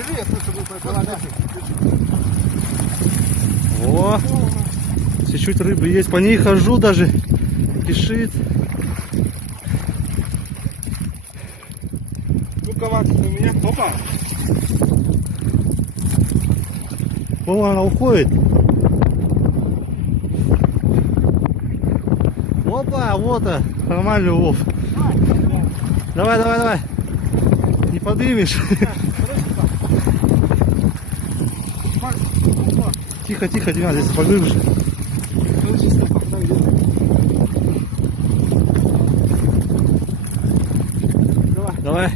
Держи, я просто буду пойти. О, чуть-чуть рыбы есть. По ней хожу даже. Кишит. Ну-ка, Макс, у меня. Опа! О, она уходит. Опа, вот а, нормальный улов. Давай, давай, давай. Не поднимешь. Тихо, тихо, Дима, здесь поглубже. Давай.